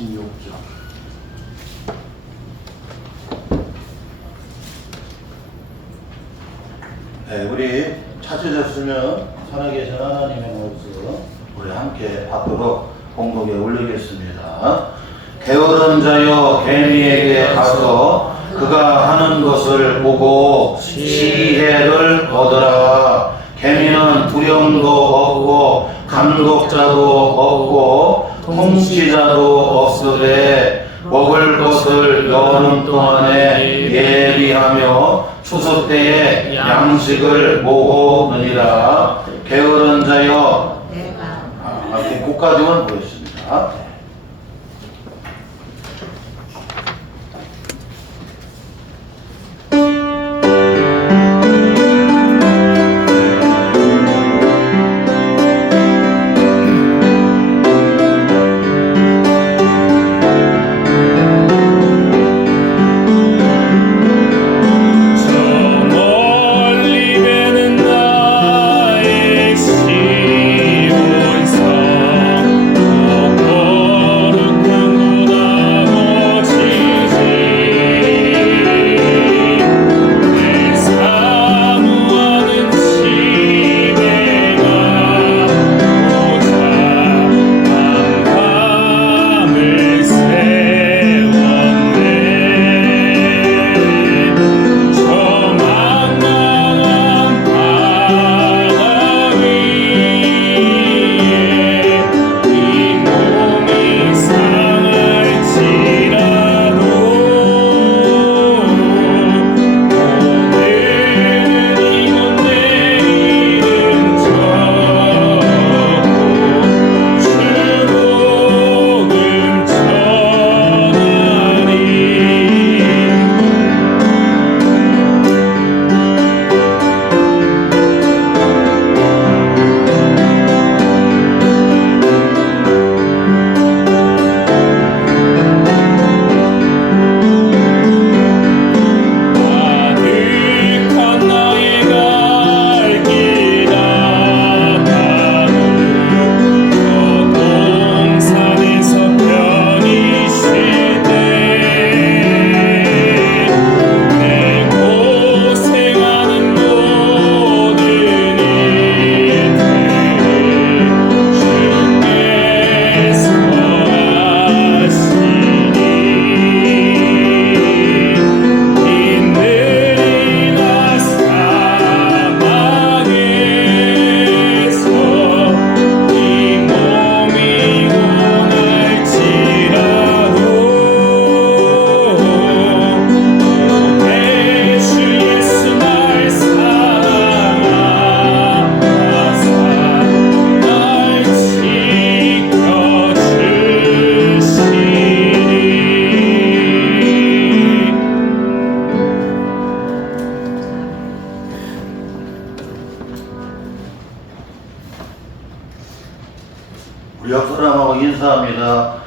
16장. 네, 우리 찾으셨으면 살아계신 하나님의 말씀 우리 함께 받도록 공독에 올리겠습니다. 게으른 자여 개미에게 가서 그가 하는 것을 보고 지혜를 얻으라. 개미는 두려움도 없고 감독자도 없고 통치자도 없으되 먹을 것을 여름 동안에 예비하며 추수 때에 양식을 모으느니라. 게으른 자여. 고까지는 보였습니다. 우리 옆 사람하고 인사합니다.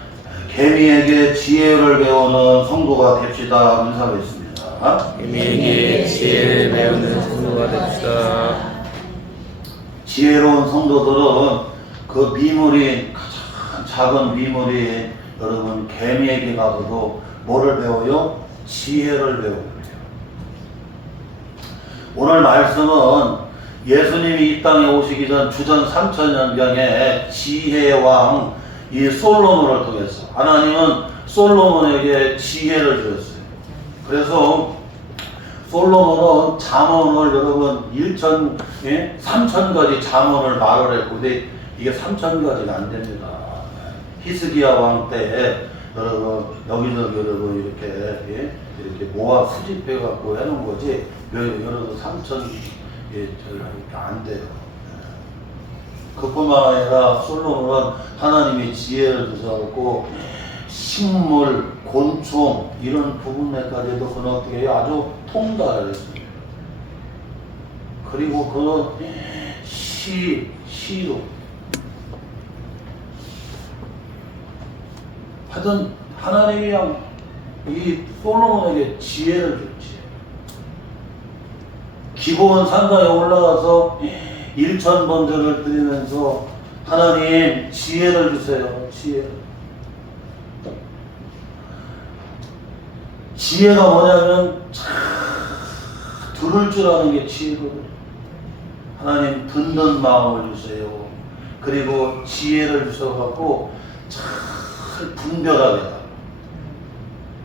개미에게 지혜를 배우는 성도가 됩시다. 인사하겠습니다. 개미에게 지혜를 배우는 성도가 됩시다. 지혜로운 성도들은 그 미물이 가장 작은 미물이 여러분 개미에게 가서도 뭐를 배워요? 지혜를 배웁니다. 오늘 말씀은 예수님이 이 땅에 오시기 전 주전 3000년경에 지혜의 왕 이 솔로몬을 통해서 하나님은 솔로몬에게 지혜를 주었어요. 그래서 솔로몬은 잠언을 여러분 3000가지 잠언을 말을 했고, 근데 이게 3000가지가 안 됩니다. 히스기야 왕 때 여러분 여기저기 여러분 이렇게 모아 수집해 갖고 해놓은 거지 여러분 3000 안 돼요. 그뿐만 아니라 솔로몬은 하나님의 지혜를 주셔갖고 식물, 곤충 이런 부분에까지도 그는 어떻게 해요? 아주 통달을 했습니다. 그리고 그는 시로 하여튼 하나님이 이 솔로몬에게 지혜를 줬지. 기본 산상에 올라가서 1000번제를 드리면서 하나님 지혜를 주세요. 지혜를. 지혜가 뭐냐면 들을 줄 아는 게 지혜거든요. 하나님 듣는 마음을 주세요. 그리고 지혜를 주셔갖고 잘 분별하게 해라.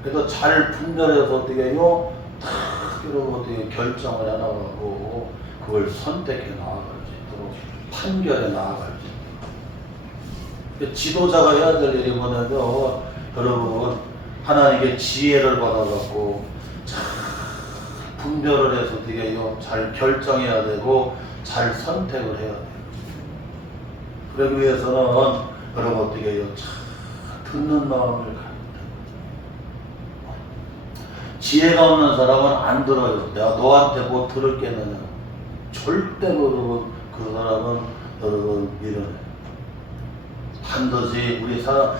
그래서 잘 분별해서 어떻게 해요? 그리고 어떻게 결정을 해나가고 그걸 선택해 나아갈지 또 판결해 나아갈지. 지도자가 해야 될 일이 뭐냐면 여러분 하나님께 지혜를 받아갖고 잘 분별을 해서 어떻게 해요? 잘 결정해야 되고 잘 선택을 해야 돼요. 그러기 위해서는 여러분 어떻게 해요? 잘 듣는 마음을 갖는. 지혜가 없는 사람은 안 들어요. 내가 너한테 뭐 들을 게 있느냐. 절대로 여러분 그 사람은 여러분 밀어내요. 반드시 우리 세상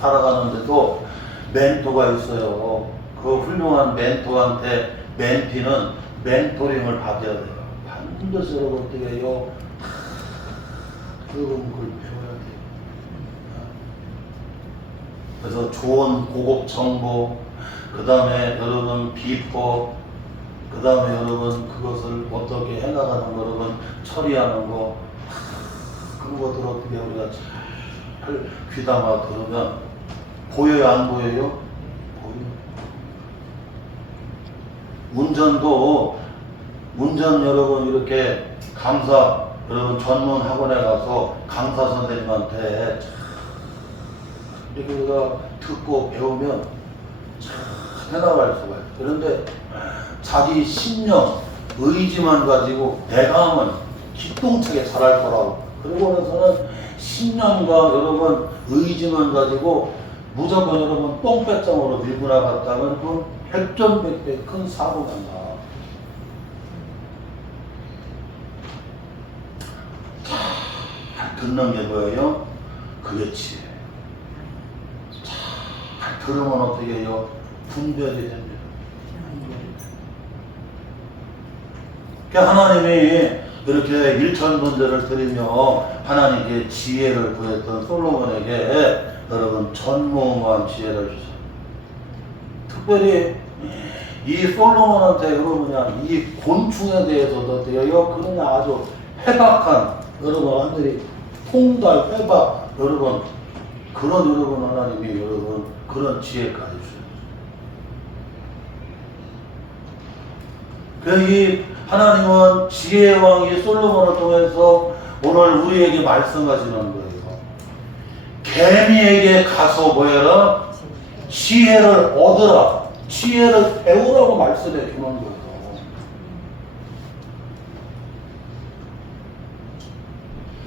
살아가는데도 멘토가 있어요. 그 훌륭한 멘토한테 멘티는 멘토링을 받아야 돼요. 반드시 여러분 어떻게 해요? 그걸 배워야 돼요. 그래서 좋은 고급 정보, 그 다음에 여러분 비법, 그 다음에 여러분 그것을 어떻게 해나가는 거, 여러분 처리하는 거, 그런 것들 어떻게 우리가 잘 귀담아 들으면 보여요, 안 보여요? 보여요. 운전 여러분 이렇게 강사 여러분 전문 학원에 가서 강사 선생님한테 이렇게 우리가 듣고 배우면 잘 해나갈 수가 있어요. 그런데 자기 신념, 의지만 가지고 내가 하면 기똥차게 잘할 거라고. 그리고 나서는 신념과 여러분 의지만 가지고 무조건 여러분 똥배짱으로 밀고 나갔다면 그 백전백배 큰 사고가 나. 잘 듣는 게 뭐예요? 그게 지혜. 잘 들으면 어떻게 해요? 분별이 됩니다. 그러니까 하나님이 이렇게 일천문제를 드리며 하나님께 지혜를 구했던 솔로몬에게 여러분 전무후무한 지혜를 주셨어요. 특별히 이 솔로몬한테 여러분 이 곤충에 대해서도 그냥 아주 해박한 여러분 하늘이 통달 해박 여러분 그런 여러분 하나님이 여러분 그런 지혜까지 주셨어요. 그래서 이 하나님은 지혜의 왕이 솔로몬을 통해서 오늘 우리에게 말씀하시는 거예요. 개미에게 가서 뭐해라? 지혜를 얻으라. 지혜를 배우라고 말씀해 주는 거예요.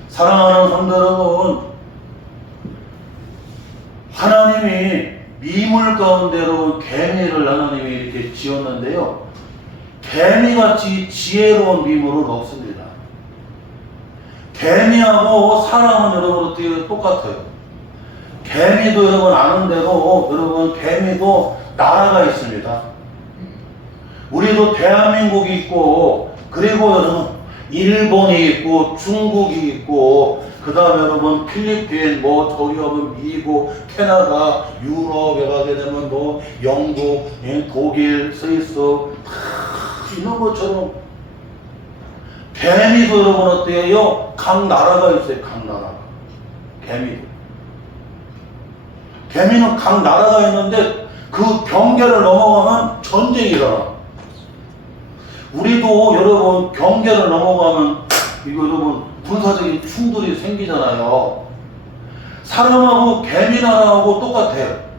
사랑하는 성도 여러분, 하나님이 미물 가운데 여러분 개미를 하나님이 이렇게 지었는데요. 개미같이 지혜로운 미물은 없습니다. 개미하고 사람은 여러분 어떻게 똑같아요. 개미도 여러분 아는 대로 여러분 개미도 나라가 있습니다. 우리도 대한민국이 있고 그리고 여러분 일본이 있고 중국이 있고 그 다음에 여러분 필리핀 뭐 저기 하면 미국 캐나다 유럽에 가게 되면 뭐 영국 독일 스위스 이런 것처럼 개미도 여러분 어때요? 각 나라가 있어요. 각 나라. 개미는 각 나라가 있는데 그 경계를 넘어가면 전쟁이 일어나. 우리도 여러분 경계를 넘어가면 이거 여러분 군사적인 충돌이 생기잖아요. 사람하고 개미 나라하고 똑같아요.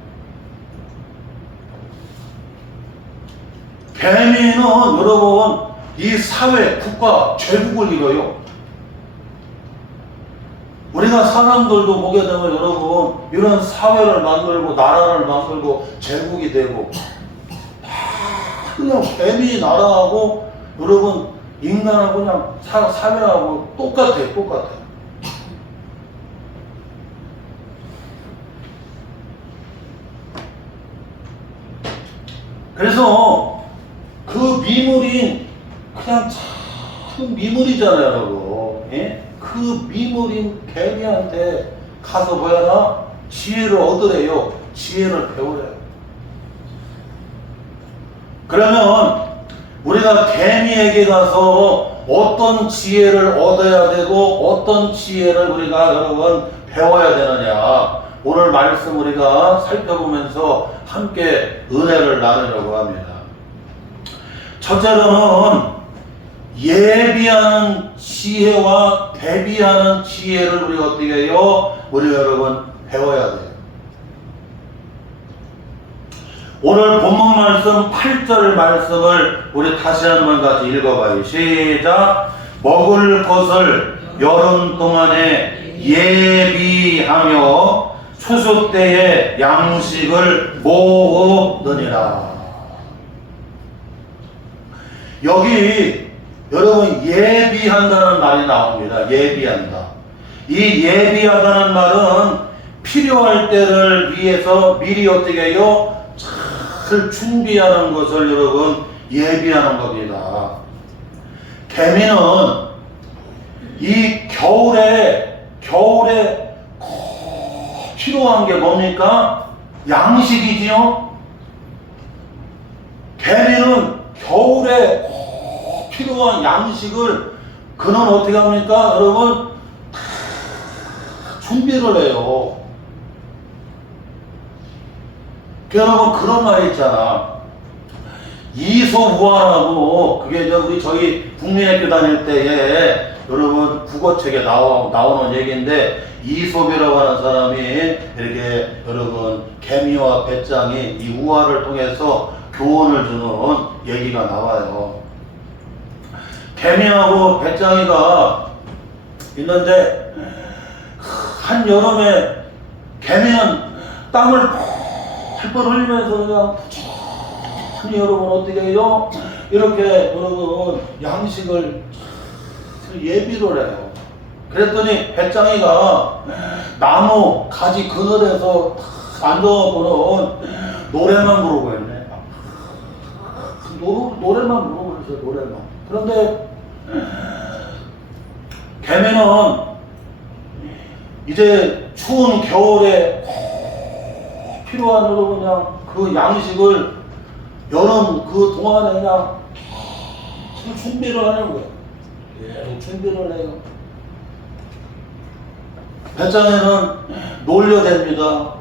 개미는 여러분 이 사회, 국가, 제국을 이뤄요. 우리가 사람들도 보게 되면 여러분 이런 사회를 만들고 나라를 만들고 제국이 되고 그냥 개미 나라하고 여러분 인간하고 그냥 사회하고 똑같아요. 그래서 그 미물인 그냥 참 미물이잖아요, 여러분. 예? 그 미물인 개미한테 가서 뭐야나 지혜를 얻으래요. 지혜를 배우래요. 그러면 우리가 개미에게 가서 어떤 지혜를 얻어야 되고 어떤 지혜를 우리가 여러분 배워야 되느냐, 오늘 말씀 우리가 살펴보면서 함께 은혜를 나누려고 합니다. 첫째로는 예비하는 지혜와 대비하는 지혜를 우리가 어떻게 해요? 우리 여러분 배워야 돼요. 오늘 본문 말씀 8절 말씀을 우리 다시 한번 같이 읽어봐요. 시작. 먹을 것을 여름 동안에 예비하며 추수 때에 양식을 모으느니라. 여기 여러분 예비한다는 말이 나옵니다. 예비한다. 이 예비하다는 말은 필요할 때를 위해서 미리 어떻게 해요? 잘 준비하는 것을 여러분 예비하는 겁니다. 개미는 이 겨울에 꼭 필요한 게 뭡니까? 양식이지요. 개미는 겨울에 꼭 필요한 양식을 그는 어떻게 합니까? 여러분 준비를 해요. 여러분 그런 말이 있잖아. 이소우화라고, 그게 저희 국민학교 다닐 때에 여러분 국어책에 나오는 얘기인데, 이솝이라고 하는 사람이 이렇게 여러분 개미와 배짱이 이 우화를 통해서 교훈을 주는 얘기가 나와요. 개미하고 배짱이가 있는데 한 여름에 개미는 땀을 펄펄 흘리면서 그냥 천천히 여러분 어떻게 해요? 이렇게 여러분 양식을 예비를 해요. 그랬더니 배짱이가 나무 가지 그늘에서 앉아보는 노래만 부르고 있네. 노래만 부르고 있어요. 노래만. 그런데 개미는 이제 추운 겨울에 필요한 여러분 그냥 그 양식을 여름 그 동안에 그냥 준비를 하는 거예요. 계속 준비를 해요. 배짱이는 놀려댑니다.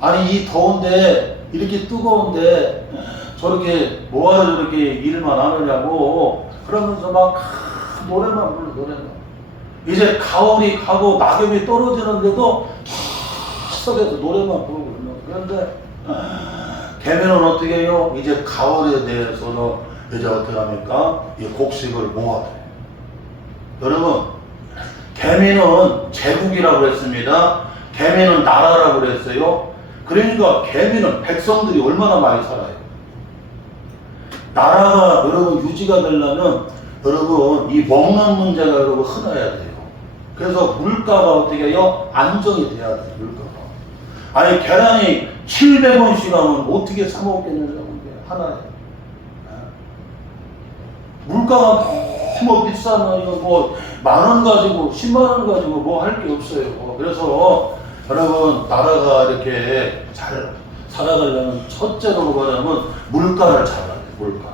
아니 이 더운데 이렇게 뜨거운데 저렇게 뭐하러 저렇게 일만 하느냐고 그러면서 막 노래만 불러. 노래만. 이제 가을이 가고 낙엽이 떨어지는데도 계속해서 노래만 부르고 있는. 그런데 개미는 어떻게 해요? 이제 가을에 대해서는 이제 어떻게 합니까? 이 곡식을 모아둬요. 여러분 개미는 제국이라고 했습니다. 개미는 나라라고 그랬어요. 그러니까 개미는 백성들이 얼마나 많이 살아요. 나라가 여러분 유지가 되려면 여러분 이 먹는 문제가 여러분 흔해야 돼요. 그래서 물가가 어떻게 해요? 안정이 돼야 돼요. 물가가. 아니 계란이 700원씩 하면 어떻게 사 먹겠느냐고 하나에. 물가가 너무 비싸면 이거 뭐 10,000원 가지고 100,000원 가지고 뭐 할 게 없어요. 그래서 여러분 나라가 이렇게 잘 살아가려면 첫째로 말하면 물가를 잡아야 돼요. 물가.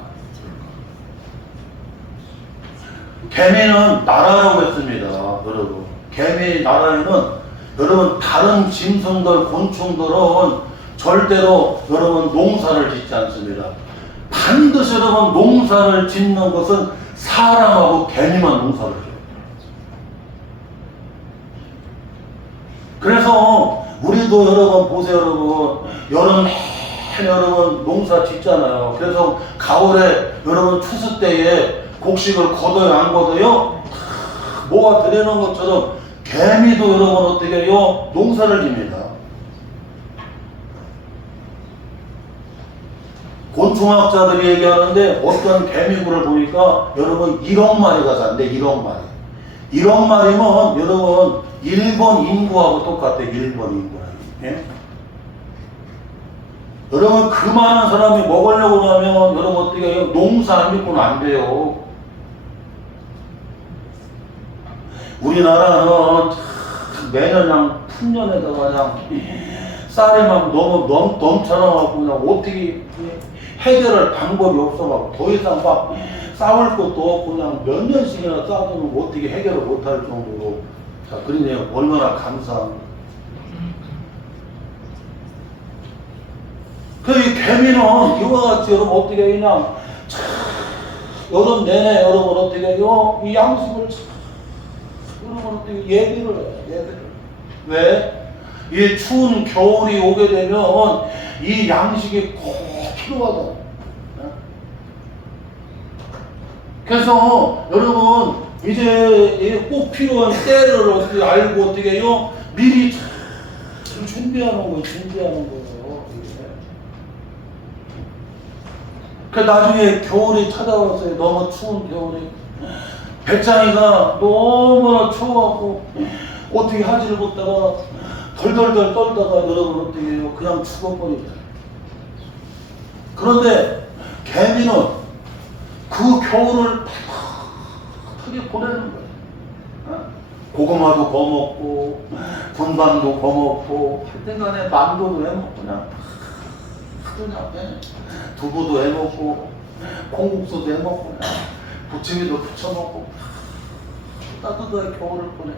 개미는 나라라고 했습니다. 여러분 개미 나라에는 여러분 다른 짐승들 곤충들은 절대로 여러분 농사를 짓지 않습니다. 반드시 여러분 농사를 짓는 것은 사람하고 개미만 농사를 줘요. 그래서 우리도 여러분 보세요. 여러분 여러분 농사 짓잖아요. 그래서 가을에 여러분 추수 때에 곡식을 걷어요 안 걷어요? 모아 드리는 것처럼 개미도 여러분 어떻게 해요? 농사를 집니다. 곤충학자들이 얘기하는데 어떤 개미굴을 보니까 여러분 1억 마리가 산대. 1억 마리. 1억 마리면 여러분 일본 인구하고 똑같아요. 일본 인구랑. 예? 여러분 그 많은 사람이 먹으려고 하면 여러분 어떻게 해요? 농사 안 짓고는 안 돼요. 우리나라는 매년 그냥 풍년에다가 그냥 쌀에만 너무 넘쳐나갖고 그냥 어떻게 해결할 방법이 없어갖고 더 이상 막 싸울 것도 없고 그냥 몇 년씩이나 싸우면 어떻게 해결을 못할 정도로. 자, 그러네요. 얼마나 감사합니다. 이 개미는 이와 같이 여러분 어떻게 그냥 여름 내내 여러분 어떻게 해요? 이 양식을 여러분 어떻게 예비를 해요. 예비를. 왜? 이 추운 겨울이 오게 되면 이 양식이 꼭 필요하다. 그래서 여러분 이제 꼭 필요한 때를 어떻게 알고 어떻게 해요? 미리 잘 준비하는 거예요. 준비하는 거예요. 그 나중에 겨울이 찾아왔어요. 너무 추운 겨울이. 배짱이가 너무나 추워갖고 어떻게 하지를 못다가 덜덜덜 떨다가 여러분 어떻게 해요? 그냥 죽어버립니다. 그런데 개미는 그 겨울을 크게 보내는 거예요. 고구마도 거먹고 군밤도 거먹고 하여튼 간에 만두도 해먹고 그냥 두부도 해먹고 콩국수도 해먹고 부침이도 부쳐먹고 따뜻하게 겨울을 보내.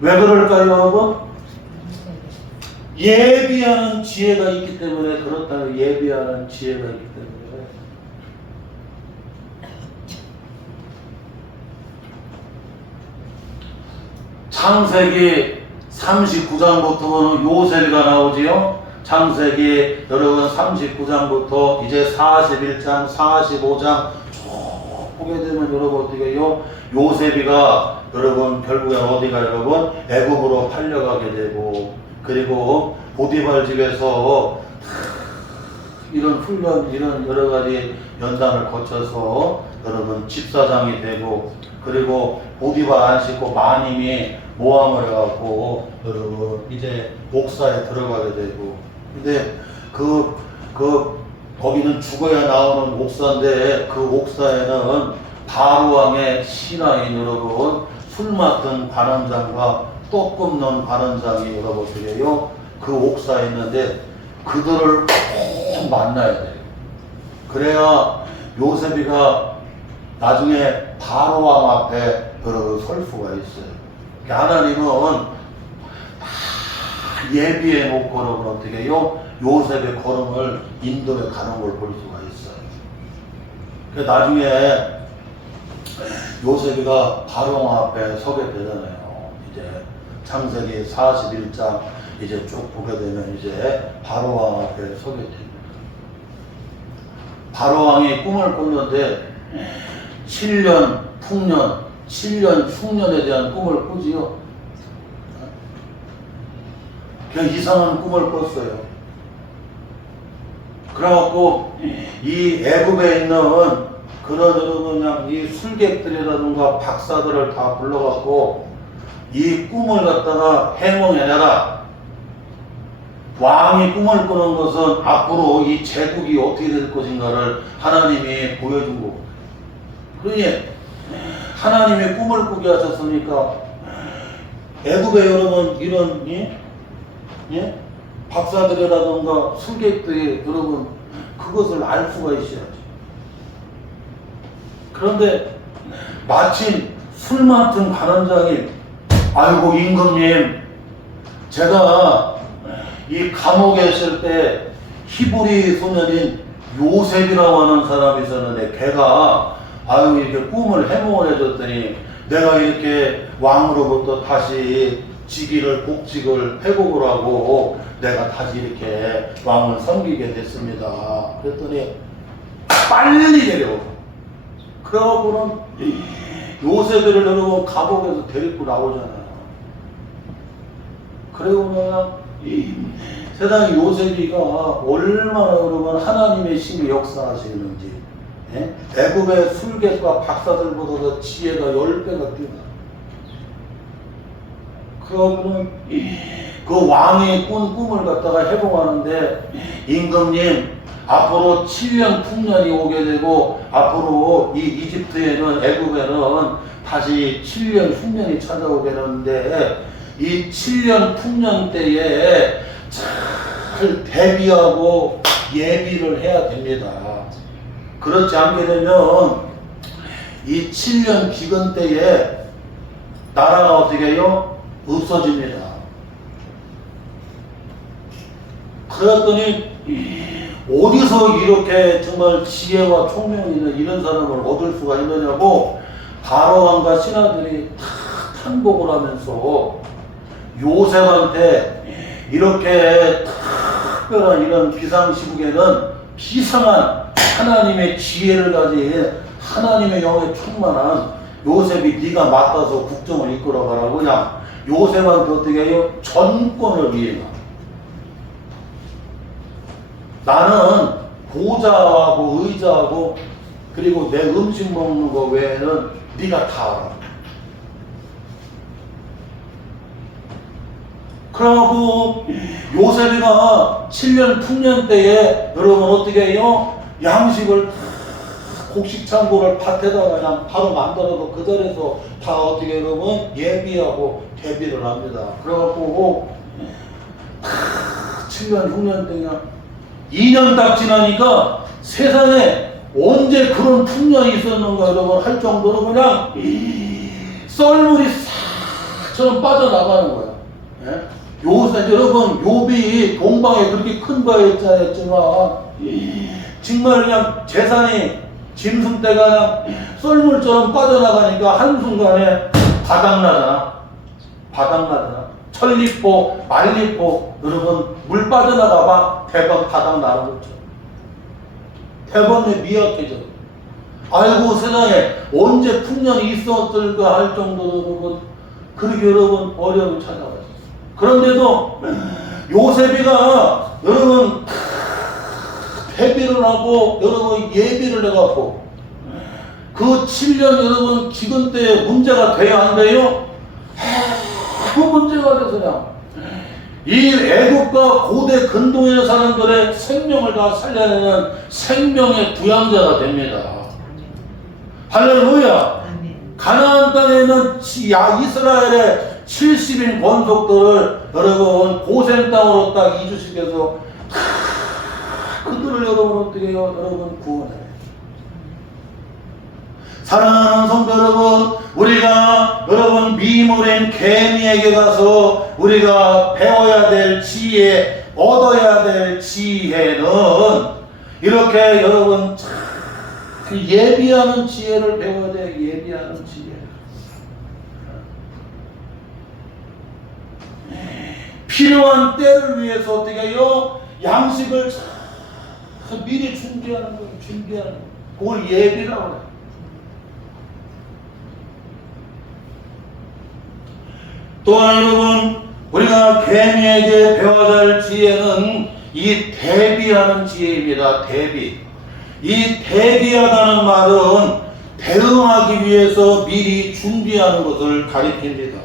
왜 그럴까요 여러분? 예비하는 지혜가 있기 때문에 그렇다는 예비하는 지혜가 있기 때문에. 창세기 39장부터는 요셉이가 나오지요. 창세기 여러분 39장부터 이제 41장, 45장 쭉 보게 되면 여러분 어떻게 해요? 요셉이가 여러분 결국엔 어디가 여러분 애굽으로 팔려가게 되고 그리고 보디발 집에서 이런 훈련 이런 여러 가지 연단을 거쳐서 여러분 집사장이 되고 그리고 보디발 안 씻고 마님이 모함을 해갖고 여러분 이제 옥사에 들어가게 되고 근데 거기는 죽어야 나오는 옥사인데 그 옥사에는 바로 왕의 신하인 여러분 술 맡은 관원장과 떡 굽는 관원장이 여러분 어떻게 해요? 그 옥사에 있는데 그들을 꼭 만나야 돼요. 그래야 요셉이가 나중에 바로 왕 앞에 여러분 설 수가 있어요. 하나님은 예비해 놓고 여러분 어떻게 해요? 요셉의 걸음을 인도에 가는 걸 볼 수가 있어요. 그래서 나중에 요셉이가 바로 앞에 서게 되잖아요. 이제 창세기 41장 이제 쭉 보게 되면 이제 바로 왕 앞에 서게 됩니다. 바로 왕이 꿈을 꿨는데 7년 풍년, 7년 흉년에 대한 꿈을 꾸지요. 그냥 이상한 꿈을 꿨어요. 그래갖고 이 애굽에 있는 그런 그냥 이 술객들이라든가 박사들을 다 불러갖고 이 꿈을 갖다가 해몽해내라. 왕이 꿈을 꾸는 것은 앞으로 이 제국이 어떻게 될 것인가를 하나님이 보여준 거고. 그러니 하나님이 꿈을 꾸게 하셨으니까 애굽에 여러분 이런 예? 박사들이라든가 술객들이 여러분 그것을 알 수가 있어야지. 그런데 마침 술 맡은 관원장이 아이고 임금님 제가 이 감옥에 있을 때 히브리 소년인 요셉이라고 하는 사람이 있었는데 걔가 아유 이렇게 꿈을 해몽을 해줬더니 내가 이렇게 왕으로부터 다시 직위를 복직을 회복을 하고 내가 다시 이렇게 왕을 섬기게 됐습니다. 그랬더니 빨리 데려오. 그러고는 요셉을 여러분 감옥에서 데리고 나오잖아요. 그리고 그냥 세상에 요셉이가 얼마나 여러분 하나님의 신이 역사하시는지 애굽의 술객과 박사들보다 지혜가 10배가 뛰어나. 그러고는 그 왕이 꾼 꿈을 갖다가 해봉하는데 임금님 앞으로 7년 풍년이 오게 되고 앞으로 이 이집트에는 애굽에는 다시 7년 흉년이 찾아오게 되는데 이 7년 풍년 때에 잘 대비하고 예비를 해야 됩니다. 그렇지 않게 되면 이 7년 기근 때에 나라가 어떻게 해요? 없어집니다. 그랬더니 어디서 이렇게 정말 지혜와 총명이 있는 이런 사람을 얻을 수가 있느냐고 바로왕과 신하들이 다 탄복을 하면서 요셉한테 이렇게 특별한 이런 비상시국에는 비상한 하나님의 지혜를 가진 하나님의 영에 충만한 요셉이 네가 맡아서 국정을 이끌어가라고 그냥 요셉한테 어떻게 해요? 전권을 위해가 나는 보좌하고 의자하고 그리고 내 음식 먹는 거 외에는 네가 다 알아. 그러고 요셉이가 7년 풍년 때에 여러분 어떻게 해요? 양식을 곡식 창고를 밭에다가 그냥 바로 만들어서 그 자리에서 다 어떻게 여러분 예비하고 대비를 합니다. 그래갖고 7년 흉년 때 그냥 2년 딱 지나니까 세상에 언제 그런 풍년이 있었는가 여러분 할 정도로 그냥 썰물이 싹처럼 빠져나가는 거야. 예? 요새 여러분 욥이 동방에 그렇게 큰 바였지만 정말 그냥 재산이 짐승대가 그냥 썰물처럼 빠져나가니까 한순간에 바닥나잖아. 천리포, 말리포 여러분 물 빠져나가봐 대박 바닥나는 거죠. 대박에 미약해져. 아이고 세상에 언제 풍년이 있었을까 할 정도로 여러분 그렇게 여러분 어려움을 찾아왔어요. 그런데도 요셉이가 여러분 대비를 하고 여러분 예비를 해갖고 그 7년 여러분 기근 때 문제가 돼야 안 돼요? 그 문제가 돼서 그냥 이 애국과 고대 근동의 사람들의 생명을 다 살려내는 생명의 부양자가 됩니다. 할렐루야. 가나안 땅에는 이스라엘의 70인 권속들을 여러분 고센 땅으로 딱 이주시켜서 그들을 여러분 어떻게 해요? 여러분 구원해요. 사랑하는 성도 여러분, 우리가 여러분 미물인 개미에게 가서 우리가 배워야 될 지혜, 얻어야 될 지혜는 이렇게 여러분 예비하는 지혜를 배워야 돼. 예비하는 지혜. 필요한 때를 위해서 어떻게 해요? 양식을 미리 준비하는 거예요. 준비하는 거. 그걸 예비라고 해요. 또한 여러분 우리가 개미에게 배워야 할 지혜는 이 대비하는 지혜입니다. 대비. 이 대비하다는 말은 대응하기 위해서 미리 준비하는 것을 가리킵니다.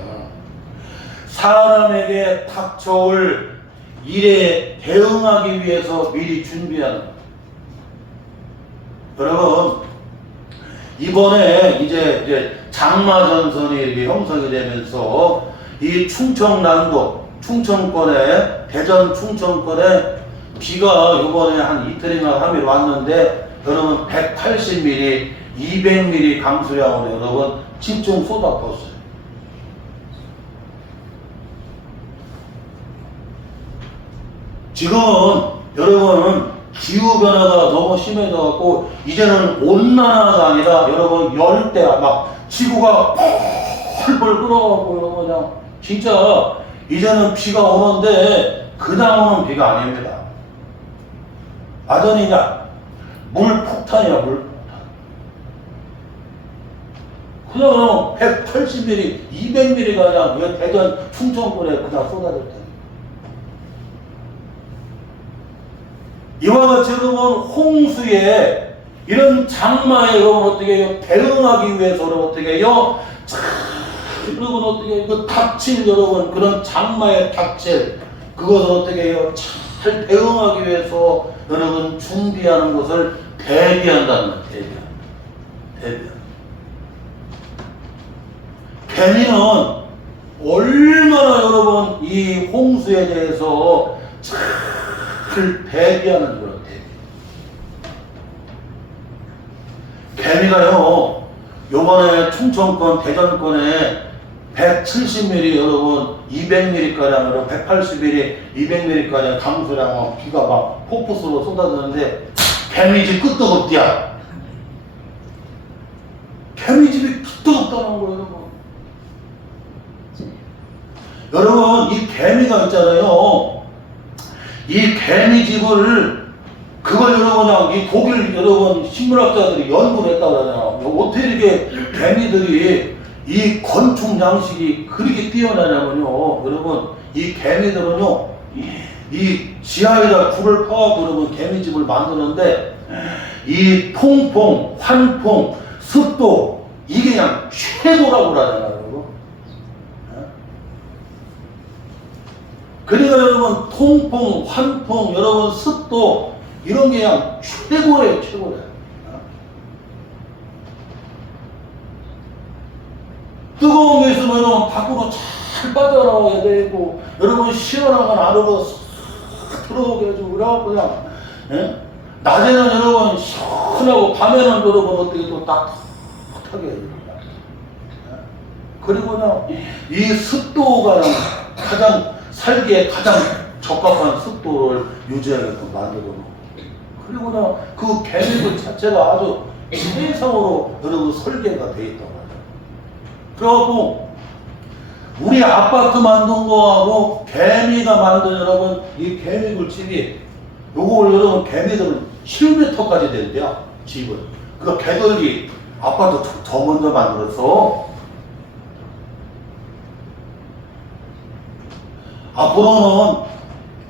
사람에게 닥쳐올 일에 대응하기 위해서 미리 준비하는 것. 여러분 이번에 이제 장마전선이 이렇게 형성이 되면서 이 충청권에 대전 충청권에 비가 이번에 한 이틀이나 3일 왔는데 여러분 180mm, 200mm 강수량으로 여러분 집중 쏟아붓었어요. 지금은 여러분 기후변화가 너무 심해져 갖고 이제는 온난화가 아니라 여러분 열대야 막 지구가 펄펄 끓어가고 여러분 그냥 진짜 이제는 비가 오는데 그냥 오는 비가 아닙니다. 완전히 그냥 물폭탄이야 물폭탄. 그냥 180mm, 200mm가 그냥 대전 충청권에 그냥 쏟아질 텐데. 이와 같이 여러분 홍수에 이런 장마에 여러분 어떻게 해요? 대응하기 위해서 여러분 어떻게 해요? 여러분 어떻게 해요? 그 닥칠 여러분 그런 장마에 닥칠 그것을 어떻게 해요? 잘 대응하기 위해서 여러분 준비하는 것을 대비한다는 거예요. 대비한. 개미는 얼마나 여러분 이 홍수에 대해서 잘 대비하는 거예요. 대비. 개미가요, 요번에 충청권, 대전권에 170mm, 여러분, 200mm가량, 180mm, 200mm가량 강수량 비가 막 폭포수로 쏟아지는데, 개미집 끄떡 없디야. 개미집이 끄떡 없다는 거예요, 여러분. 여러분, 이 개미가 있잖아요. 이 개미집을, 그걸 여러분, 이 독일 여러분 식물학자들이 연구를 했다고 하잖아요. 어떻게 이렇게 개미들이 이 건축 양식이 그렇게 뛰어나냐면요. 여러분, 이 개미들은요, 이 지하에다 굴을 파고 여러분 개미집을 만드는데, 이 통풍, 환풍, 습도, 이게 그냥 최고라고 그러잖아요, 여러분. 그러니까 여러분, 통풍, 환풍, 여러분, 습도, 이런 게 그냥 최고예요, 최고예요. 뜨거운 게 있으면 밖으로 잘 빠져나오게 되고, 여러분, 시원한 건 안으로 싹 들어오게 해주고, 그래갖고 그냥, 예? 낮에는 여러분, 시원하고, 밤에는 여러분, 어떻게 또 따뜻하게 해줍니다. 그리고 그냥, 이 습도가 가장, 살기에 가장 적합한 습도를 유지하게끔 만들어 놓고, 그리고 그냥 그 개미들 자체가 아주 최상으로 여러분 설계가 되어 있다고 하죠. 그래갖고 우리 아파트 만든 거하고 개미가 만든 여러분 이 개미굴 집이 요걸 여러분 개미들은 7m까지 된대요, 집을. 그 개들이 아파트 더 먼저 만들었어. 앞으로는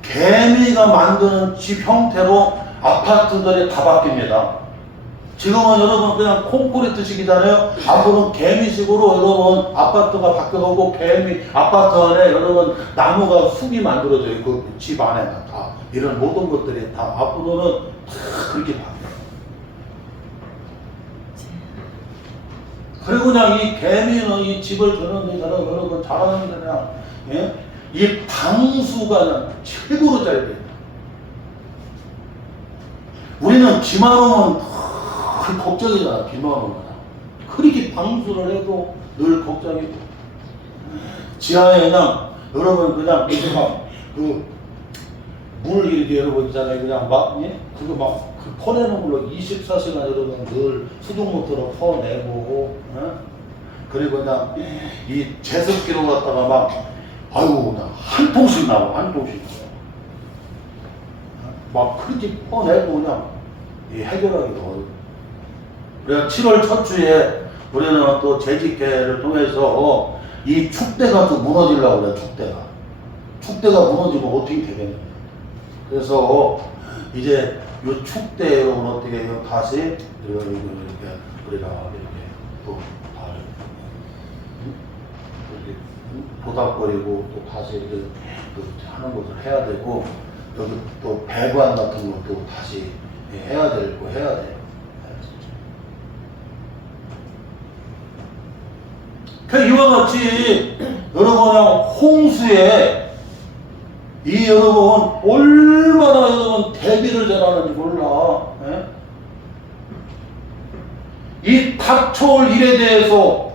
개미가 만드는 집 형태로 아파트들이 다 바뀝니다. 지금은 여러분 그냥 콘크리트식이잖아요. 앞으로는 개미식으로 여러분 아파트가 바뀌어가고 개미 아파트 안에 여러분 나무가 숲이 만들어져요. 그 집 안에는 다 이런 모든 것들이 다 앞으로는 다 그렇게 바뀌어요. 그리고 그냥 이 개미는 이 집을 주는 데 여러분 잘하는 게 그냥, 예? 이 방수가 그냥 최고로 잘 돼요. 우리는 비만 오면 늘 걱정이잖아, 비만 오면. 그렇게 방수를 해도 늘 걱정이고. 지하에 그냥, 여러분 그냥, 물 이렇게 여러분 있잖아요. 그냥 막, 예? 그거 막, 퍼내는 걸로 24시간 여러분 늘 수동모터로 퍼내고, 그리고 그냥 이 제습기로 갖다가 막, 아이고, 그냥 한 통씩 나와, 한 통씩. 막 그렇게 퍼내고 그냥 해결하기가 어려워. 그래서 7월 첫 주에 우리는 또 재직회를 통해서 이 축대가 또 무너지려고 그래, 축대가. 축대가 무너지면 어떻게 되겠냐. 그래서 이제 이 축대 여러분 어떻게 해요? 다시 이렇게 우리가 이렇게 또 보닥거리고 또 다시 이렇게 또 하는 것을 해야 되고, 여기 또 배관 같은 것도 다시 해야 되고 해야 돼요. 그 이와 같이 여러분 그냥 홍수에 이 여러분 얼마나 여러분 대비를 잘하는지 몰라. 예? 이 닥쳐올 일에 대해서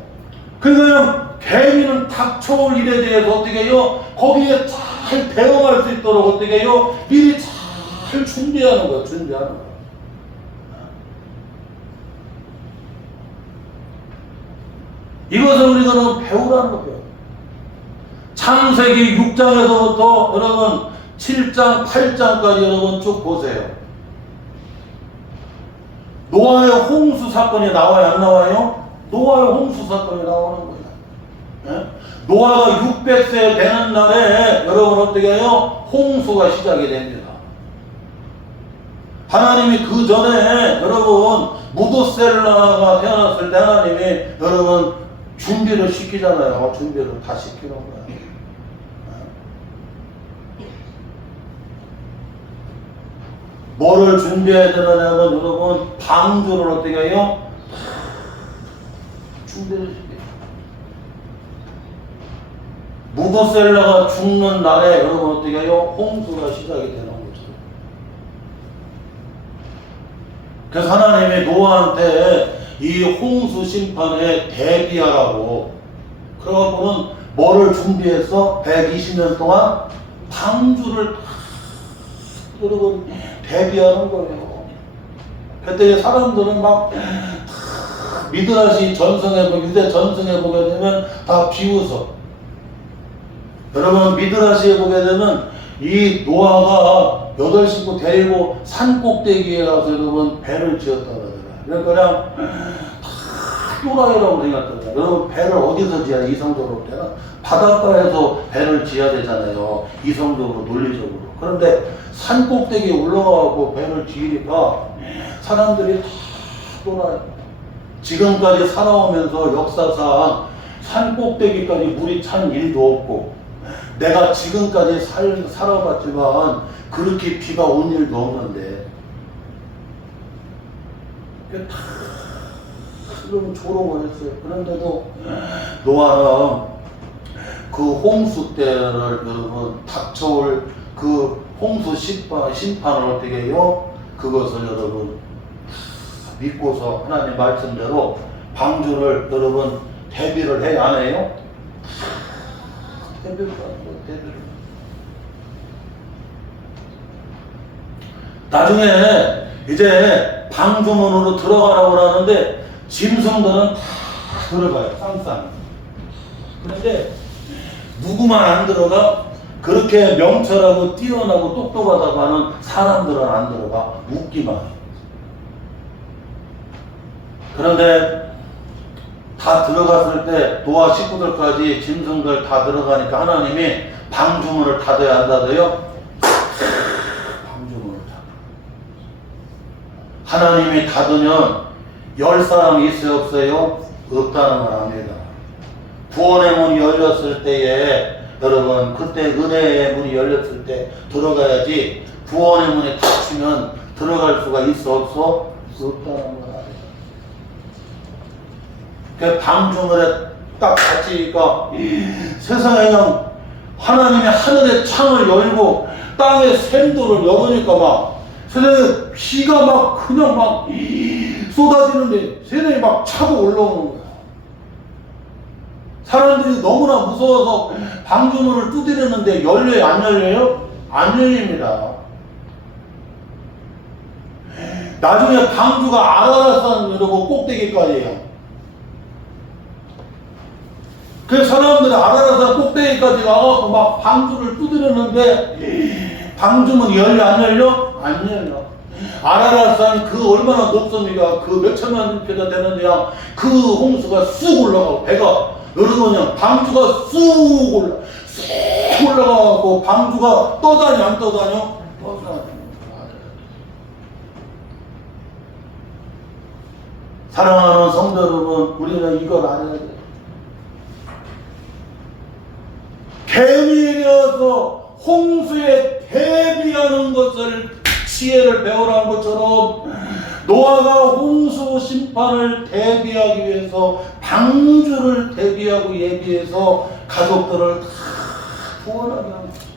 그냥 개미는 닥쳐올 일에 대해서 어떻게 해요? 거기에 잘 대응할 수 있도록 어떻게 해요? 미리 잘 준비하는 거야, 준비하는 거야. 이것을 우리는 배우라는 거예요. 창세기 6장에서부터 여러분 7장, 8장까지 여러분 쭉 보세요. 노아의 홍수 사건이 나와요, 안 나와요? 노아의 홍수 사건이 나오는 거예요. 예? 노아가 600세 되는 날에 여러분 어떻게 해요? 홍수가 시작이 됩니다. 하나님이 그 전에 여러분 무도셀라가 태어났을 때 하나님이 여러분 준비를 시키잖아요. 준비를 다 시키는 거예요. 뭐를 준비해야 되느냐면 여러분 방주를 어떻게 해요? 준비를 시켜요. 무도셀라가 죽는 날에 여러분 어떻게 해요? 홍수가 시작이 되는 거죠. 그래서 하나님이 노아한테 이 홍수 심판에 대비하라고. 그래갖고는 뭐를 준비해서 120년 동안 방주를 여러분 대비하는 거예요. 그때 사람들은 막 미드라시 전승해 보고 유대 전승해 보게 되면 다 비웃어. 여러분 미드라시에 보게 되면 이 노아가 8식구 데리고 산 꼭대기에 가서 여러분 배를 지었다 그러더라. 그러니까 그냥 또라이라고 생각합니다. 여러분 배를 어디서 지어야 이성적으로 되나? 바닷가에서 배를 지어야 되잖아요. 이성적으로 논리적으로. 그런데 산 꼭대기에 올라가고 배를 지으니까 사람들이 다 또라이. 지금까지 살아오면서 역사상 산 꼭대기까지 물이 찬 일도 없고 내가 지금까지 살아봤지만 그렇게 비가 온 일도 없는데 다 그럼 조롱을 했어요. 그런데도 노아는 그 홍수 때를 여러분 닥쳐올 그 홍수 심판을 어떻게 해요? 그것을 여러분 믿고서 하나님 말씀대로 방주를 여러분 대비를 해야 안 해요? 대비를 하는 대비를. 나중에 이제 방주문으로 들어가라고 하는데 짐승들은 다 들어가요. 쌍쌍. 그런데 누구만 안 들어가? 그렇게 명철하고 뛰어나고 똑똑하다고 하는 사람들은 안 들어가. 웃기만 해. 그런데 다 들어갔을 때 노아 식구들까지 짐승들 다 들어가니까 하나님이 방주문을 닫아야 한다더요. 방주문을 닫아. 하나님이 닫으면 10사람이 있어요 없어요? 없다는 건 압니다. 구원의 문이 열렸을 때에 여러분 그때 은혜의 문이 열렸을 때 들어가야지 구원의 문이 닫히면 들어갈 수가 있어 없어? 없다는 건 압니다. 그 방주문에 딱 닫히니까 세상에 그냥 하나님이 하늘의 창을 열고 땅의 샘도를 열으니까 막 세상에 비가 막 그냥 막 쏟아지는데 세상에 막 차고 올라오는 거야. 사람들이 너무나 무서워서 방주문을 두드리는데 열려요? 안 열려요? 안 열립니다. 나중에 방주가 아라라산 이러고 꼭대기까지예요. 그 사람들이 아라라산 꼭대기까지 가서 막 방주를 두드리는데 방주문이 열려 안 열려? 안 열려. 아라라산 그 얼마나 높습니까? 그 몇천만 킬로미터 되는데요. 그 홍수가 쑥 올라가고 배가 여러분 그냥 방주가 쑥 올라가고 방주가 떠다니 안 떠다녀? 떠다니. 사랑하는 성도 여러분, 우리는 이걸 알아야 돼. 개미되어서 홍수에 대비하는 것을 지혜를 배우라는 것처럼 노아가 홍수 심판을 대비하기 위해서 방주를 대비하고 예비해서 가족들을 다 구원하게 하는 것입니다.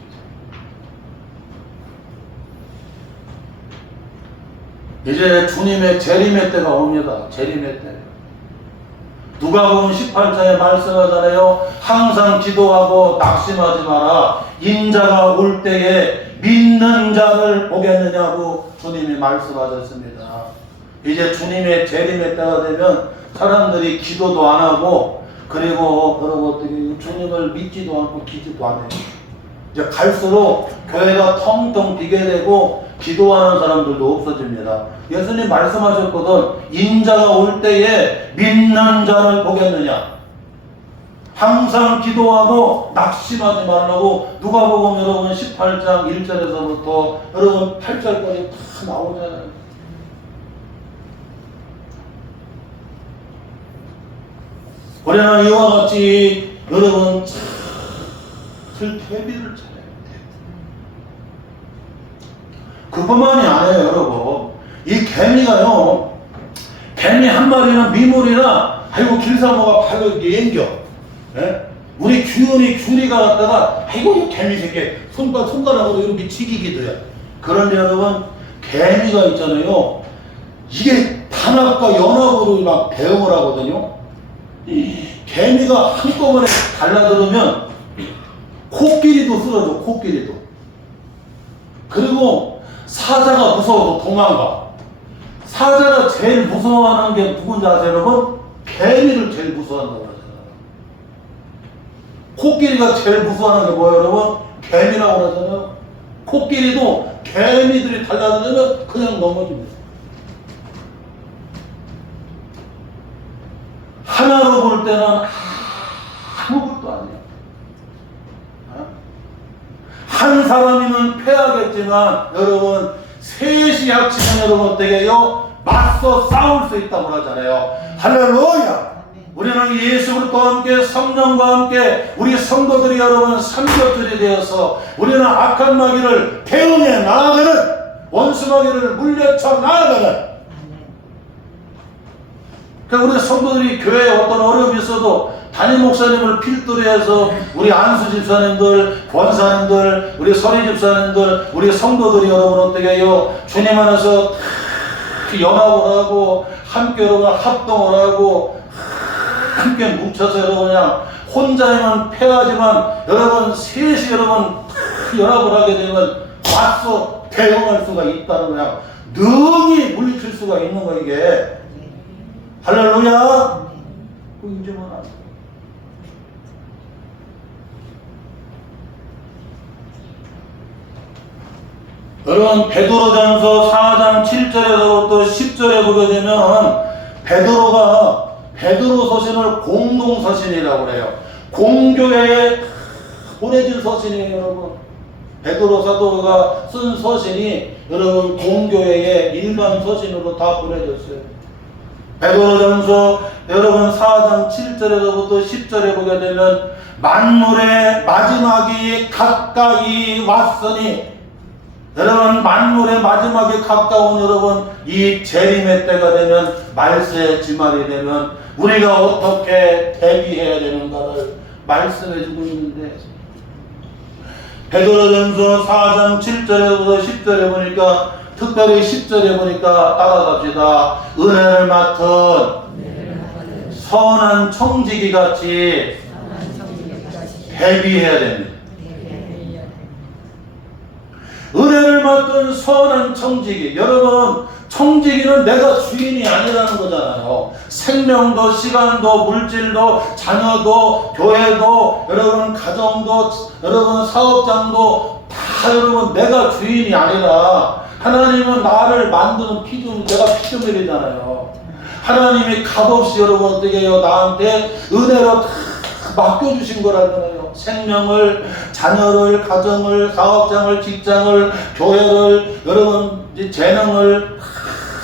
이제 주님의 재림의 때가 옵니다. 재림의 때. 누가복음 18장에 말씀하잖아요. 항상 기도하고 낙심하지 마라. 인자가 올 때에 믿는 자를 보겠느냐고 주님이 말씀하셨습니다. 이제 주님의 재림의 때가 되면 사람들이 기도도 안 하고 그리고 여러분 주님을 믿지도 않고 기지도 안 해요. 이제 갈수록 교회가 텅텅 비게 되고 기도하는 사람들도 없어집니다. 예수님 말씀하셨거든. 인자가 올 때에 믿는 자를 보겠느냐. 항상 기도하고 낙심하지 말라고 누가복음 여러분 18장 1절에서부터 여러분 8절까지 다 나오잖아요. 우리는 이와 같이 여러분 잘 대비를 잘해야 돼요. 그뿐만이 아니에요 여러분. 이 개미가요, 개미 한 마리는 미물이나 아이고 길사모가 발로 이렇게 앵겨. 예? 우리 균이가 갔다가 아이고 이 개미 새끼 손가락으로 이렇게 치기기도 해. 그런데 여러분 개미가 있잖아요. 이게 단 단합과 연합으로 막 대응을 하거든요. 개미가 한꺼번에 달라들으면 코끼리도 쓰러져, 코끼리도. 그리고 사자가 무서워서 도망가. 사자가 제일 무서워하는 게 누군지 아세요, 여러분? 개미를 제일 무서워한다고 그러잖아요. 코끼리가 제일 무서워하는 게 뭐예요, 여러분? 개미라고 그러잖아요. 코끼리도 개미들이 달라들면 그냥 넘어집니다. 하나로 볼 때는 아무것도 아니에요. 한 사람이면 패하겠지만 여러분 셋이 합치면 여러분 어떻게요? 맞서 싸울 수 있다고 하잖아요. 할렐루야. 우리는 예수 그리스도와 함께 성령과 함께 우리 성도들이 여러분 삼겹줄이 되어서 우리는 악한 마귀를 대응해 나아가는 원수 마귀를 물리쳐 나아가는, 그러니까 우리 성도들이 교회에 어떤 어려움이 있어도 담임 목사님을 필두로 해서 우리 안수 집사님들, 권사님들, 우리 서리 집사님들, 우리 성도들이 여러분 어떻게 해요? 주님 안에서 연합을 하고 함께 여러분 합동을 하고 함께 뭉쳐서 여러분 그냥 혼자이면 패하지만 여러분 셋이 여러분 연합을 하게 되면 맞서 대응할 수가 있다는 거야. 능히 물리칠 수가 있는 거 이게. 할렐루야. 그 인정은 안 돼. 여러분 베드로전서 4장 7절에서부터 10절에 보게 되면 베드로 서신을 공동서신이라고 그래요. 공교회에 보내준 서신이에요, 여러분. 베드로 사도가 쓴 서신이 여러분 공교회에 일반 서신으로 다 보내졌어요. 베드로전서 여러분 4장 7절에서부터 10절에 보게 되면 만물의 마지막이 가까이 왔으니, 여러분 만물의 마지막이 가까운 여러분 이 재림의 때가 되면 말세의 지말이 되면 우리가 어떻게 대비해야 되는가를 말씀해 주고 있는데, 베드로전서 4장 7절에서 10절에 보니까 특별히 10절에 보니까 따라갑시다. 은혜를 맡은 선한 청지기 같이 대비해야 됩니다. 은혜를 맡은 선한 청지기. 여러분 청지기는 내가 주인이 아니라는 거잖아요. 생명도 시간도 물질도 자녀도 교회도 여러분 가정도 여러분 사업장도 다 여러분 내가 주인이 아니라 하나님은 나를 만드는 피조물, 내가 피조물이잖아요. 하나님이 값없이 여러분 어떻게 해요? 나한테 은혜로 다 맡겨주신 거라잖아요. 생명을, 자녀를, 가정을, 사업장을, 직장을, 교회를, 여러분 재능을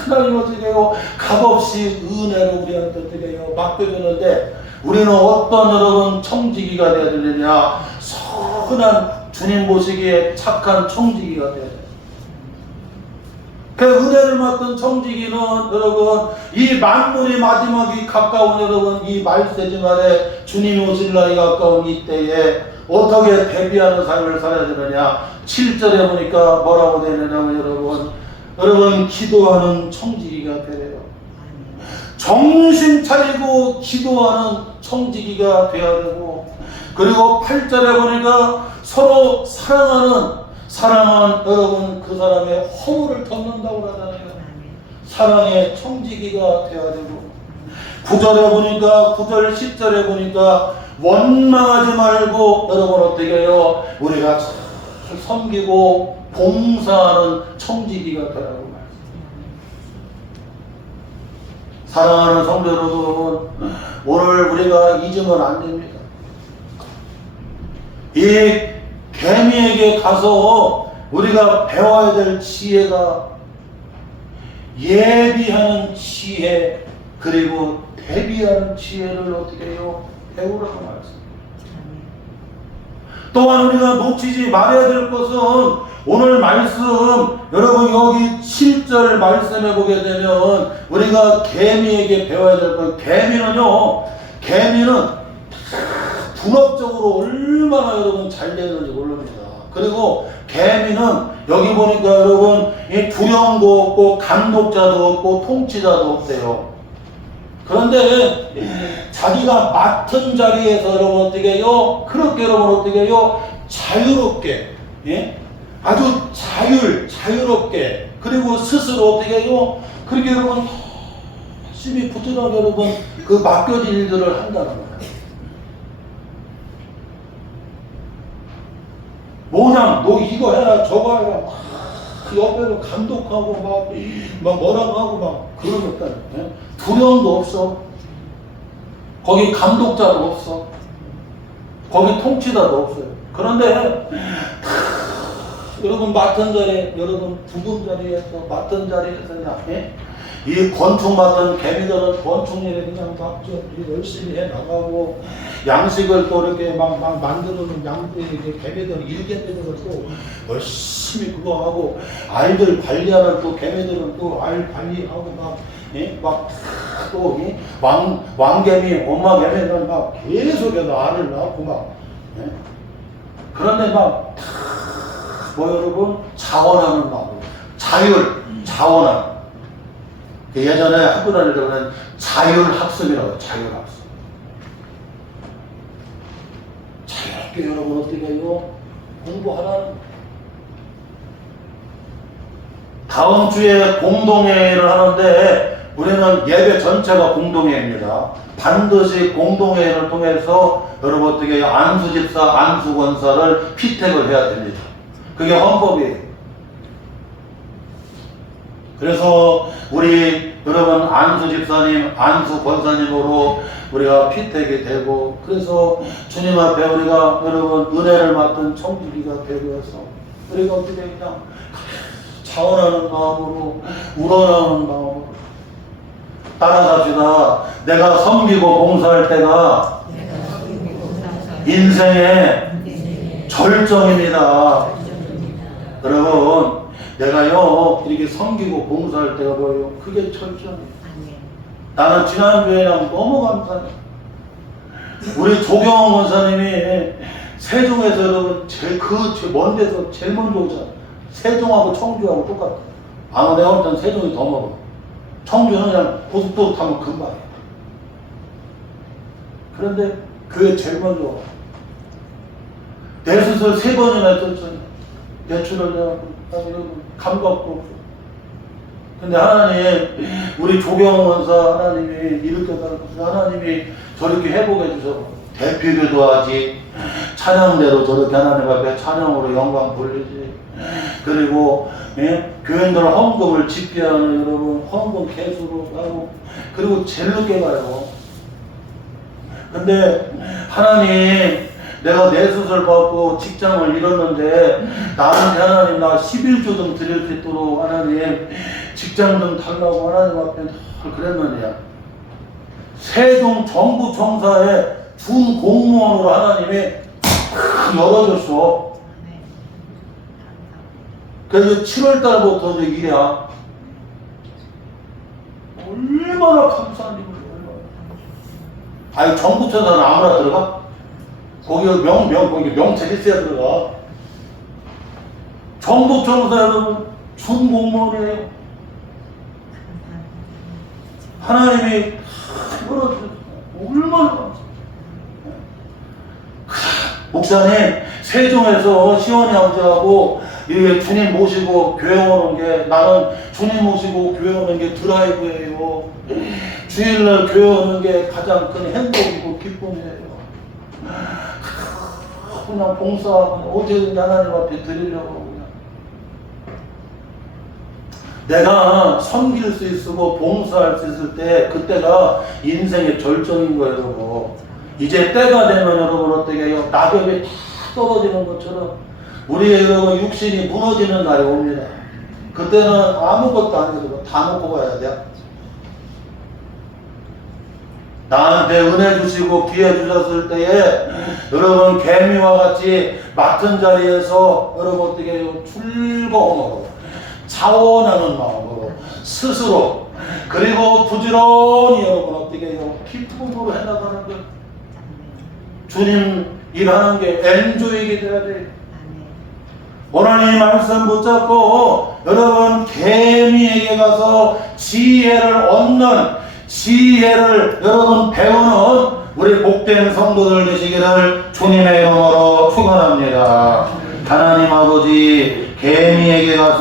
하나님 어떻게 해요? 값없이 은혜로 우리한테 어떻게 해요? 맡겨주는데 우리는 어떤 여러분 청지기가 되어야 되느냐? 선한 주님 보시기에 착한 청지기가 되어야 돼요. 그 은혜를 맡은 청지기는 여러분 이 만물의 마지막이 가까운 여러분 이 말세지말에 주님이 오실 날이 가까운 이때에 어떻게 대비하는 삶을 살아야 되느냐. 7절에 보니까 뭐라고 되느냐면 여러분 기도하는 청지기가 되래요. 정신 차리고 기도하는 청지기가 되어야 되고, 그리고 8절에 보니까 서로 사랑하는 여러분 그 사람의 허물을 덮는다고 하잖아요. 사랑의 청지기가 되어야 되고, 9절에 보니까 9절 10절에 보니까 원망하지 말고 여러분 어떻게 해요? 우리가 잘 섬기고 봉사하는 청지기가 되라고 말씀합니다. 사랑하는 성도 여러분, 오늘 우리가 잊으면 안 됩니다. 이 개미에게 가서 우리가 배워야 될 지혜가 예비하는 지혜 그리고 대비하는 지혜를 어떻게 해요? 배우라고 말씀합니다. 또한 우리가 놓치지 말아야 될 것은 오늘 말씀 여러분 여기 7절 말씀해 보게 되면 우리가 개미에게 배워야 될 것, 개미는 분업적으로 얼마나 여러분 잘 되는지 모릅니다. 그리고 개미는 여기 보니까 여러분 이 두령도 없고 감독자도 없고 통치자도 없대요. 그런데 자기가 맡은 자리에서 여러분 어떻게 해요? 그렇게 여러분 어떻게 해요? 자유롭게, 예? 아주 자유롭게, 그리고 스스로 어떻게 해요? 그렇게 여러분 열심히 부지런하게 여러분 그 맡겨진 일들을 한다는 거예요. 뭐냐, 너 이거 해라, 저거 해라, 막 옆에서 감독하고 막 뭐라고 하고 막 그러니까 두려움도 없어. 거기 감독자도 없어. 거기 통치자도 없어요. 그런데 여러분 맡은 자리에, 여러분 부분 자리에서 맡은 자리에서 그냥 이 권총 맡은 개미들은 권총 일에 그냥 막 열심히 해 나가고, 양식을 또 이렇게 막 만들어놓은 개미들은 일개미들은 또 열심히 그거 하고, 알들 관리하는 또 개미들은 또 알 관리하고 또 왕개미, 엄마 개미는 막 계속해서 알을 낳고 막, 그런데 막 여러분 자원하는 마음, 자원하는. 예전에 학교 다닐 때는 자율학습이라고 해요. 자율학습. 자유롭게 여러분 어떻게 해요? 공부하라는. 다음 주에 공동회의를 하는데 우리는 예배 전체가 공동회의입니다. 반드시 공동회의를 통해서 여러분 어떻게 해요? 안수집사, 안수권사를 피택을 해야 됩니다. 그게 헌법이에요. 그래서 우리 여러분 안수집사님, 안수권사님으로 우리가 피택이 되고, 그래서 주님 앞에 우리가 여러분 은혜를 맡은 청지기가 되어서 우리가 어떻게 그냥 자원하는 마음으로, 우러나오는 마음으로 따라갑시다. 내가 섬기고 봉사할 때가 인생의 절정입니다. 여러분, 내가요 이렇게 섬기고 봉사할 때가 뭐예요? 그게 절정이에요. 나는 지난주에 너무 감사해요. 우리 조경원 권사님이 세종에서 여러분 제일 먼 데서 제일 먼저 오잖아. 세종하고 청주하고 똑같아. 아마 내가 볼 때는 세종이 더 멀어. 청주는 그냥 고속도로 타면 금방이야. 그런데 그게 제일 먼저 와. 내 수술 3번이나 했었잖아. 대출을 해갖고 감각도 없어. 근데 하나님, 우리 조경원 원사 하나님이 일으켜달라고, 하나님이 저렇게 회복해 주셔서 대피기도 하지, 찬양대로 저렇게 하나님 앞에 찬양으로 영광 돌리지. 그리고 교인들 헌금을 집계하는 여러분 헌금 개수로 하고, 그리고 제일 늦게 가요. 근데 하나님, 내가 뇌수술 받고 직장을 잃었는데 나한테 하나님 나 11조 좀 드릴 수 있도록 하나님 직장 좀 달라고 하나님 앞에 그랬느냐. 세종 정부청사에 준 공무원으로 하나님이 열어줬어. 그래서 7월달부터 이제 일이야. 얼마나 감사한 일을. 아니 정부청사는 아무나 들어가? 거기 거기 명찰 있어야 들어가. 정부청사 여러분 준공무원이에요. 하나님이 열어주셨어요. 얼마나. 목사님, 세종에서 시원이 아버지하고 이렇게 주님 모시고 교회 오는 게, 나는 주님 모시고 교회 오는 게 드라이브예요. 주일날 교회 오는 게 가장 큰 행복이고 기쁨이에요. 그냥 봉사하고 어제든지 하나님 앞에 드리려고 그냥. 내가 섬길 수 있고 봉사할 수 있을 때 그때가 인생의 절정인 거예요. 여러분. 이제 때가 되면 여러분 어떻게 해요? 낙엽이 다 떨어지는 것처럼 우리의 여러분 육신이 무너지는 날이 옵니다. 그때는 아무것도 안 해도 다 놓고 가야 돼. 나한테 은혜 주시고 기회 주셨을 때에 여러분 개미와 같이 맡은 자리에서 여러분 어떻게 해요? 즐거움으로, 자원하는 마음으로, 스스로, 그리고 부지런히 여러분 어떻게 해요? 기쁨으로 해나가는 것. 주님 일하는 게 엔조이게 돼야 돼. 오늘 이 말씀 붙잡고 여러분 개미에게 가서 지혜를 얻는, 지혜를 여러분 배우는 우리 복된 성도들 되시기를 주님의 이름으로 축원합니다. 하나님 아버지, 개미에게 가서